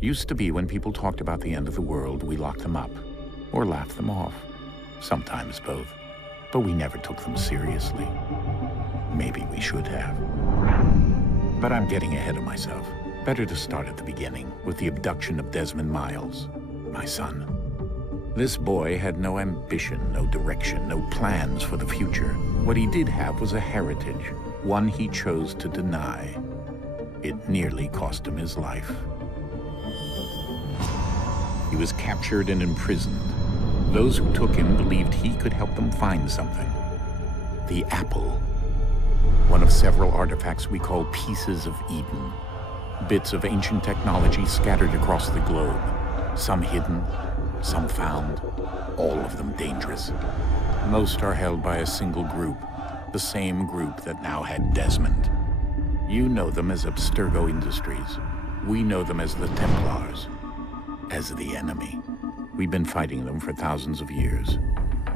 Used to be when people talked about the end of the world, we locked them up, or laughed them off. Sometimes both. But we never took them seriously. Maybe we should have. But I'm getting ahead of myself. Better to start at the beginning, with the abduction of Desmond Miles, my son. This boy had no ambition, no direction, no plans for the future. What he did have was a heritage, one he chose to deny. It nearly cost him his life. He was captured and imprisoned. Those who took him believed he could help them find something. The apple. One of several artifacts we call pieces of Eden. Bits of ancient technology scattered across the globe. Some hidden, some found, all of them dangerous. Most are held by a single group, the same group that now had Desmond. You know them as Abstergo Industries. We know them as the Templars, as the enemy. We've been fighting them for thousands of years,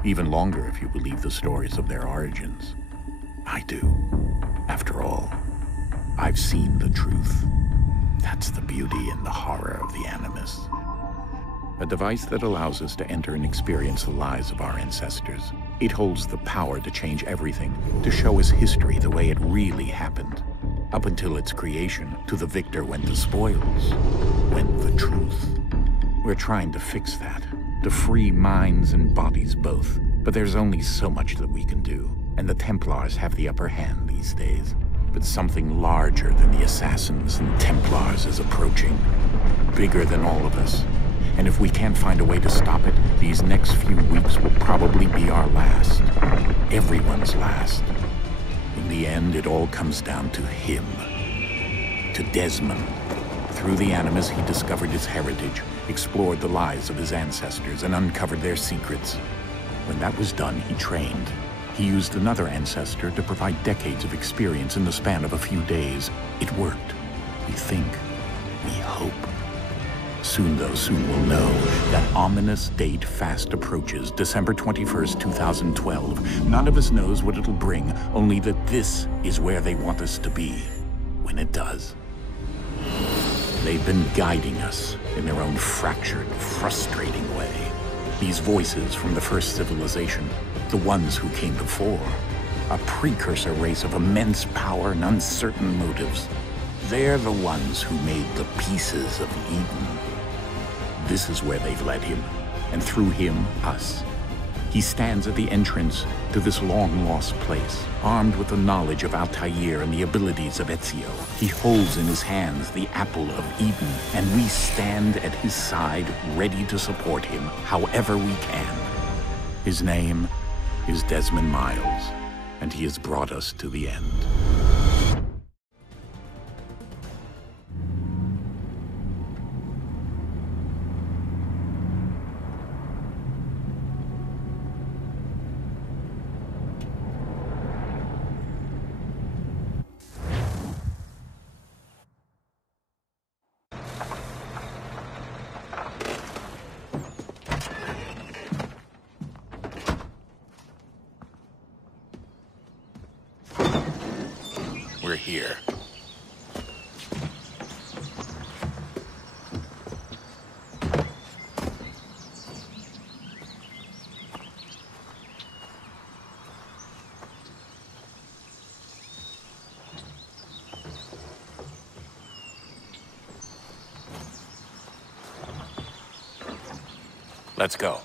even longer if you believe the stories of their origins. I do. After all, I've seen the truth. That's the beauty and the horror of the Animus. A device that allows us to enter and experience the lives of our ancestors. It holds the power to change everything, to show us history the way it really happened. Up until its creation, to the victor went the spoils, went the truth. We're trying to fix that, to free minds and bodies both. But there's only so much that we can do, and the Templars have the upper hand these days. But something larger than the Assassins and Templars is approaching, bigger than all of us. And if we can't find a way to stop it, these next few weeks will probably be our last. Everyone's last. In the end, it all comes down to him. To Desmond. Through the Animus, he discovered his heritage, explored the lives of his ancestors, and uncovered their secrets. When that was done, he trained. He used another ancestor to provide decades of experience in the span of a few days. It worked. We think. We hope. Soon, though, soon we'll know. That ominous date fast approaches, December 21st, 2012. None of us knows what it'll bring, only that this is where they want us to be, when it does. They've been guiding us in their own fractured, frustrating way. These voices from the first civilization, the ones who came before, a precursor race of immense power and uncertain motives. They're the ones who made the pieces of Eden. This is where they've led him, and through him, us. He stands at the entrance to this long-lost place, armed with the knowledge of Altair and the abilities of Ezio. He holds in his hands the apple of Eden, and we stand at his side, ready to support him however we can. His name is Desmond Miles, and he has brought us to the end. We're here. Let's go.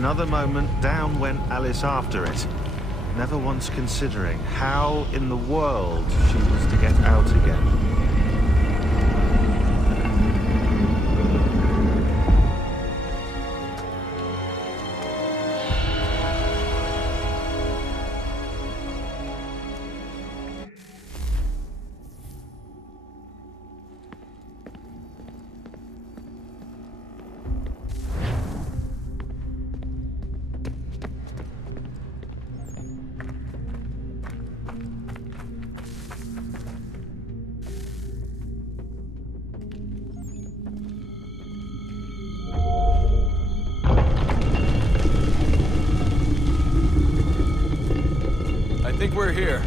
another moment, down went Alice after it, never once considering how in the world she was to get out again. I think we're here.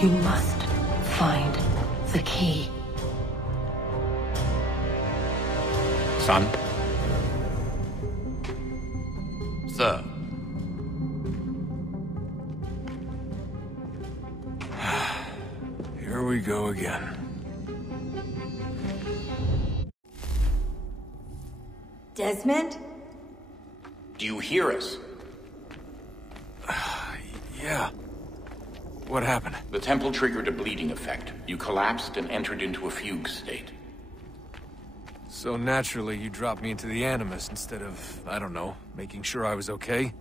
You must find the key. Son? Sir. Here we go again. Desmond? Do you hear us? Yeah. What happened? The temple triggered a bleeding effect. You collapsed and entered into a fugue state. So naturally, you dropped me into the Animus instead of, I don't know, making sure I was okay?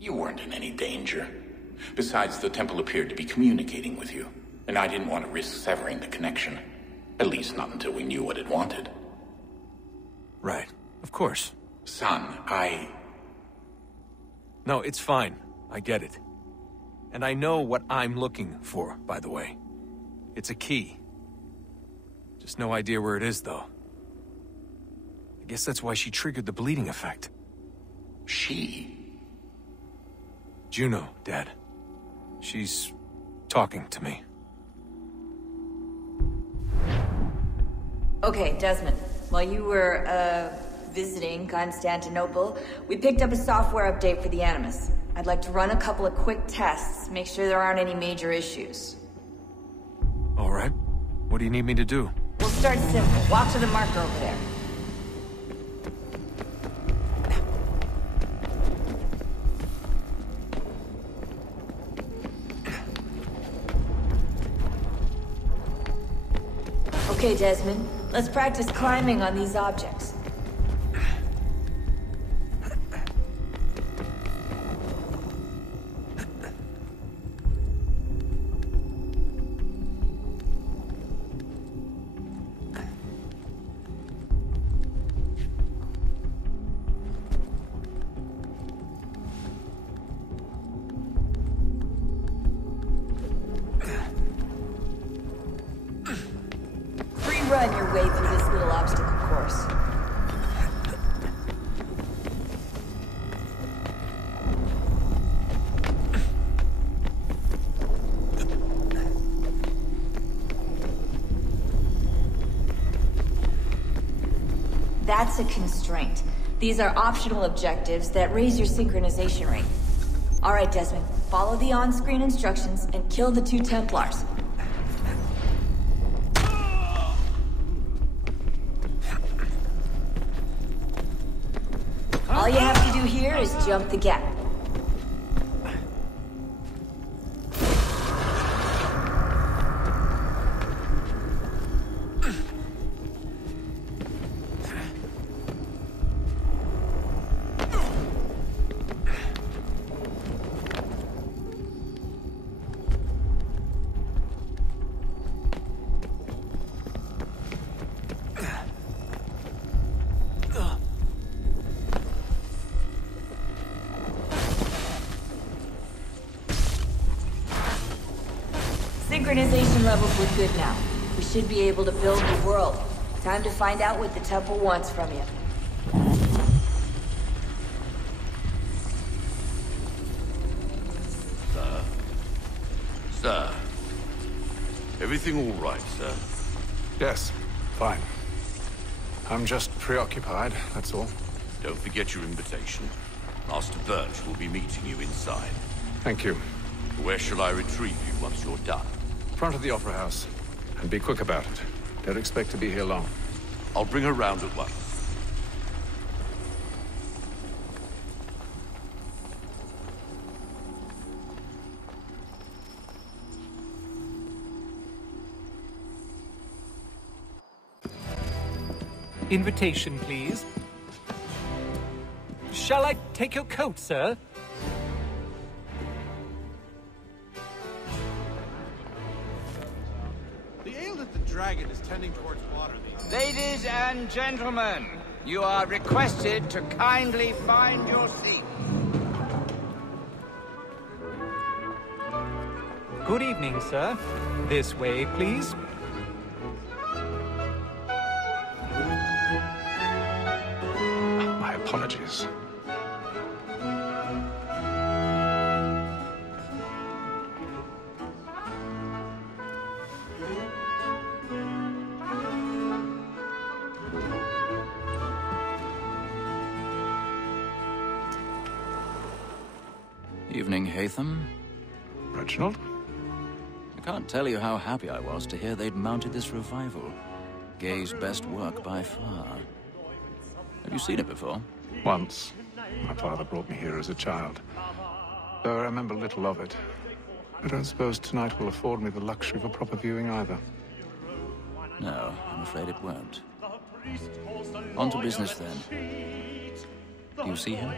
You weren't in any danger. Besides, the temple appeared to be communicating with you, and I didn't want to risk severing the connection. At least not until we knew what it wanted. Right. Of course. Son, No, it's fine. I get it. And I know what I'm looking for, by the way. It's a key. Just no idea where it is, though. I guess that's why she triggered the bleeding effect. She? Juno, Dad. She's talking to me. Okay, Desmond. While you were, visiting Constantinople, we picked up a software update for the Animus. I'd like to run a couple of quick tests, make sure there aren't any major issues. All right. What do you need me to do? We'll start simple. Walk to the marker over there. Okay, Desmond. Let's practice climbing on these objects. Run your way through this little obstacle course. That's a constraint. These are optional objectives that raise your synchronization rate. Alright, Desmond. Follow the on-screen instructions and kill the 2 Templars. All you have to do here is jump the gap. Synchronization levels look good now. We should be able to build the world. Time to find out what the temple wants from you. Sir? Everything all right, sir? Yes, fine. I'm just preoccupied, that's all. Don't forget your invitation. Master Birch will be meeting you inside. Thank you. Where shall I retrieve you once you're done? Front of the Opera House. And be quick about it. Don't expect to be here long. I'll bring her round at once. Invitation, please. Shall I take your coat, sir? The ale at the Dragon is tending towards water these days. Ladies and gentlemen, you are requested to kindly find your seats. Good evening, sir. This way, please. My apologies. Evening, Hatham. Reginald? I can't tell you how happy I was to hear they'd mounted this revival. Gay's best work by far. Have you seen it before? Once. My father brought me here as a child. Though I remember little of it. I don't suppose tonight will afford me the luxury of a proper viewing either. No, I'm afraid it won't. On to business then. Do you see him?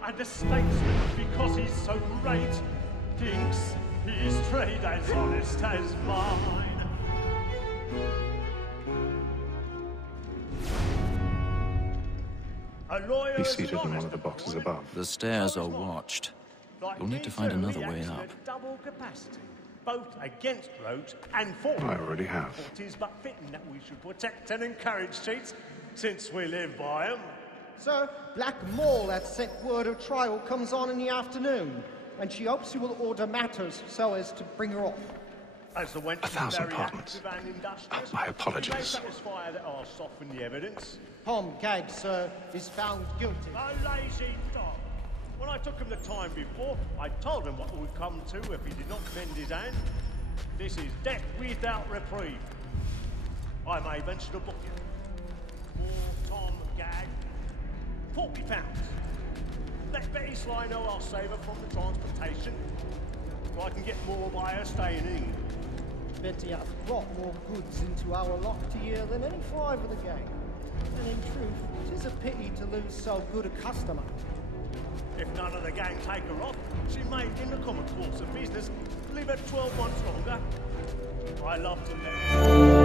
And the statesman, because he's so great, thinks his trade as honest as mine. He's seated in one of the boxes above. The stairs are watched. You'll need to find another way up. Double capacity, both against roads and for. I already have. It is but fitting that we should protect and encourage cheats, since we live by them. Sir, Black Mall had sent word of trial comes on in the afternoon, and she hopes you will order matters so as to bring her off. As the wench 1,000 is very pardons. active and industrious, My apologies. we may satisfy that I'll soften the evidence. Tom Gadd, sir, is found guilty. A lazy dog. When I took him the time before, I told him what would come to if he did not bend his hand. This is death without reprieve. I may venture to book you. For Tom Gadd, £40. Let Betty Sly know I'll save her from the transportation, so I can get more by her staying in England. Betty hath brought more goods into our locked year than any 5 of the gang. And in truth, 'tis a pity to lose so good a customer. If none of the gang take her off, she may, in the common course of business, live her 12 months longer. I love to live.